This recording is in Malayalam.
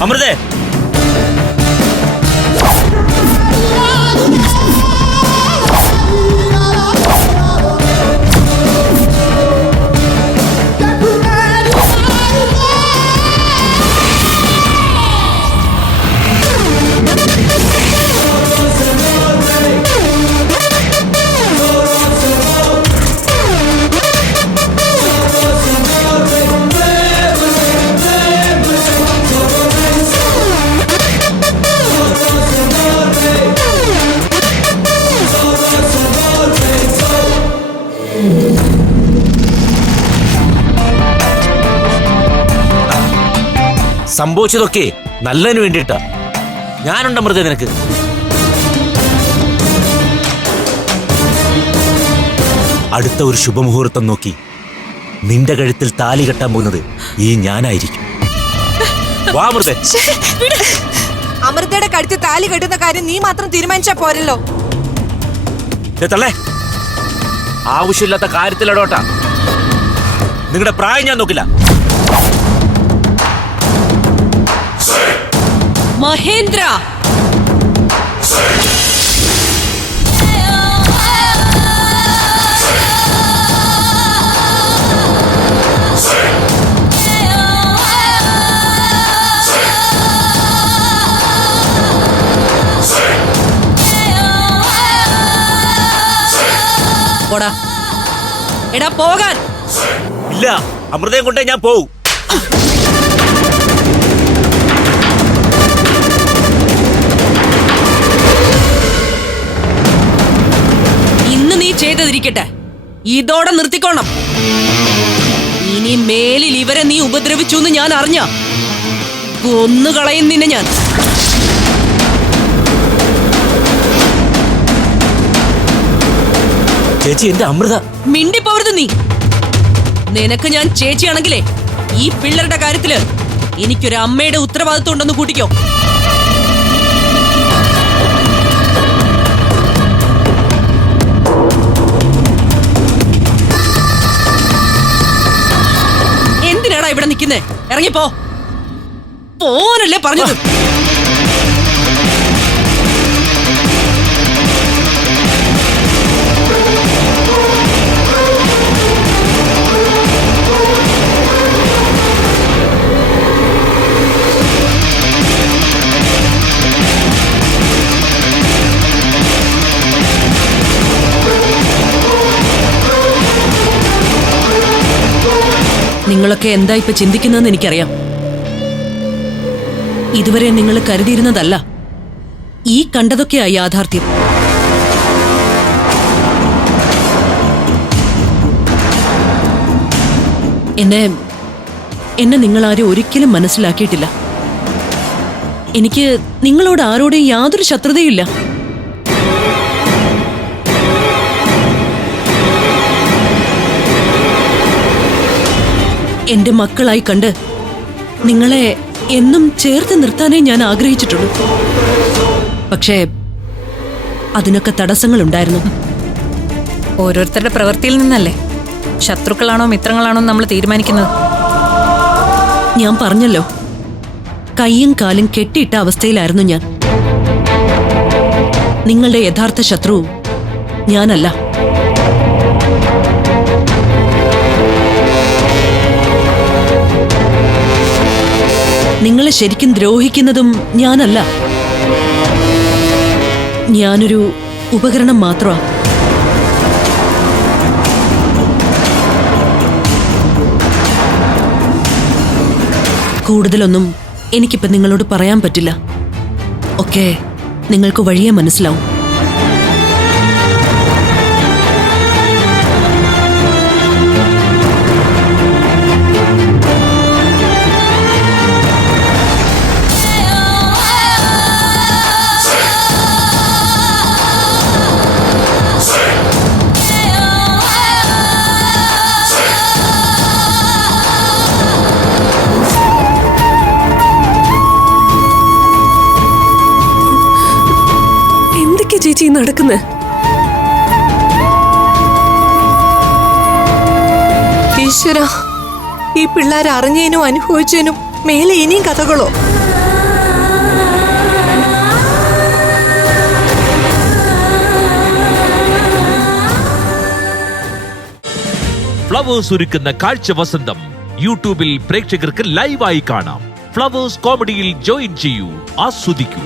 அமிர்தே. സംഭവിച്ചതൊക്കെ നല്ലതിന് വേണ്ടിയിട്ടാ. ഞാനുണ്ട് അമൃത നിനക്ക്. അടുത്ത ഒരു ശുഭമുഹൂർത്തം നോക്കി നിന്റെ കഴുത്തിൽ താലി കെട്ടാൻ പോകുന്നത് ഈ ഞാനായിരിക്കും. വാ മൃത അമൃതയുടെ കഴുത്തിൽ താലി കെട്ടുന്ന കാര്യം നീ മാത്രം തീരുമാനിച്ചാ പോരല്ലോ. തള്ളേ. ആവശ്യമില്ലാത്ത കാര്യത്തിലടോട്ടാ. നിങ്ങളുടെ പ്രായം ഞാൻ നോക്കില്ല. മഹേന്ദ്ര. പോടാ. എടാ പോകാൻ. ഇല്ല അമൃതയും കൊണ്ടേ ഞാൻ പോവും. ചെയ്തതിരിക്കട്ടെ ഇതോടെ നിർത്തിക്കോണം. ഇനി മേലിൽ ഇവരെ നീ ഉപദ്രവിച്ചു എന്ന് ഞാൻ അറിഞ്ഞ. കൊന്നുകളയും നിന്നെ ഞാൻ. ചേച്ചി എന്റെ അമൃത. മിണ്ടിപ്പോവരുത് നീ. നിനക്ക് ഞാൻ ചേച്ചിയാണെങ്കിലേ ഈ പിള്ളേരുടെ കാര്യത്തിൽ എനിക്കൊരു അമ്മയുടെ ഉത്തരവാദിത്വം ഉണ്ടെന്ന് കൂട്ടിക്കോ. നിൽക്കുന്നേ. ഇറങ്ങിപ്പോ. പോനല്ലേ പറഞ്ഞത്. നിങ്ങളൊക്കെ എന്താ ഇപ്പൊ ചിന്തിക്കുന്നതെന്ന് എനിക്കറിയാം. ഇതുവരെ നിങ്ങൾ കരുതിയിരുന്നതല്ല. ഈ കണ്ടതൊക്കെയാ യാഥാർത്ഥ്യം. എന്നെ എന്നെ നിങ്ങളാരും ഒരിക്കലും മനസ്സിലാക്കിയിട്ടില്ല. എനിക്ക് നിങ്ങളോട് ആരോടും യാതൊരു ശത്രുതയില്ല എന്റെ മക്കളായി കണ്ട് നിങ്ങളെ എന്നും ചേർത്ത് നിർത്താനേ ഞാൻ ആഗ്രഹിച്ചിട്ടുള്ളൂ. പക്ഷേ അതിനൊക്കെ തടസ്സങ്ങളുണ്ടായിരുന്നു. ഓരോരുത്തരുടെ പ്രവൃത്തിയിൽ നിന്നല്ലേ? ശത്രുക്കളാണോ മിത്രങ്ങളാണോ നമ്മൾ തീരുമാനിക്കുന്നത്? ഞാൻ പറഞ്ഞല്ലോ. കയ്യും കാലും കെട്ടിയിട്ട അവസ്ഥയിലായിരുന്നു ഞാൻ. നിങ്ങളുടെ യഥാർത്ഥ ശത്രു ഞാനല്ല. നിങ്ങളെ ശരിക്കും ദ്രോഹിക്കുന്നതും ഞാനല്ല. ഞാനൊരു ഉപകരണം മാത്രമാണ് കൂടുതലൊന്നും എനിക്കിപ്പം നിങ്ങളോട് പറയാൻ പറ്റില്ല. ഒക്കെ നിങ്ങൾക്ക് വഴിയെ മനസ്സിലാവും. ചേച്ചി നടക്കുന്നത് ഈശ്വര ഈ പിള്ളേർ അറിഞ്ഞതിനും അനുഭവിച്ചതിനും മേലെ ഇനിയും കഥകളോ? ഫ്ലവേഴ്സ് ഒരുക്കുന്ന കാഴ്ച വസന്തം യൂട്യൂബിൽ പ്രേക്ഷകർക്ക് ലൈവായി കാണാം. ഫ്ലവേഴ്സ് കോമഡിയിൽ ജോയിൻ ചെയ്യൂ ആസ്വദിക്കൂ.